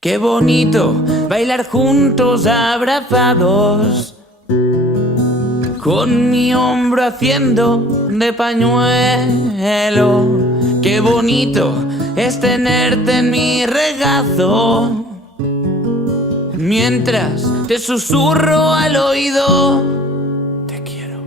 Qué bonito bailar juntos abrazados, con mi hombro haciendo de pañuelo. Qué bonito es tenerte en mi regazo, mientras te susurro al oído: te quiero.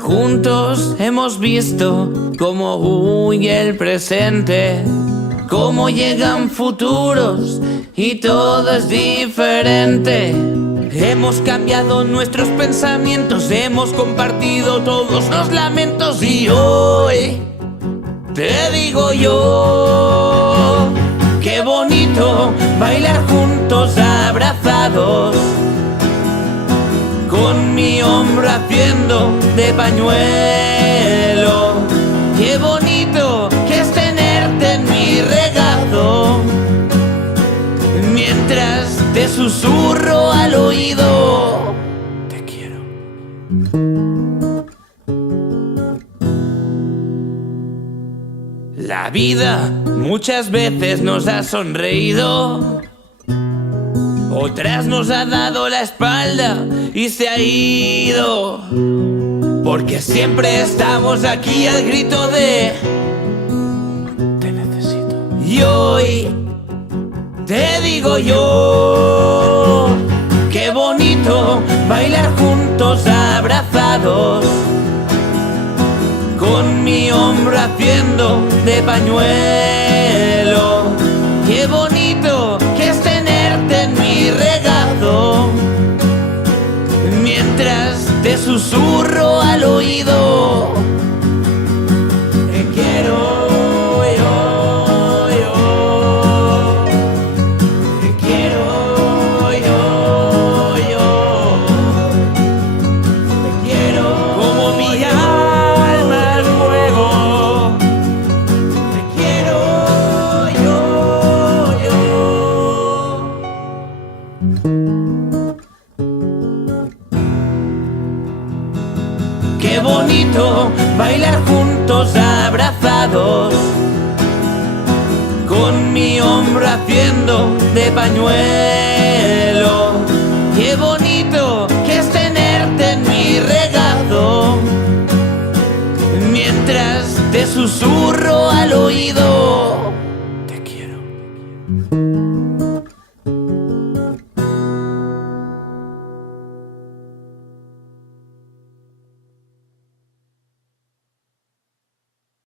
Juntos hemos visto cómo huye el presente, cómo llegan futuros y todo es diferente. Hemos cambiado nuestros pensamientos, hemos compartido todos los lamentos, y hoy te digo yo: qué bonito bailar juntos abrazados, con mi hombro haciendo de pañuelo. Qué bonito que es tenerte en mi regazo, mientras te susurro al oído: te quiero. La vida muchas veces nos ha sonreído, otras nos ha dado la espalda y se ha ido, porque siempre estamos aquí al grito de te necesito. Y hoy te digo yo: qué bonito bailar juntos abrazados, con mi hombro haciendo de pañuelo. Qué bonito que es tenerte en mi regazo, mientras te susurro al oído: te quiero. Qué bonito bailar juntos abrazados, con mi hombro haciendo de pañuelo. Qué bonito que es tenerte en mi regazo, mientras te susurro al oído: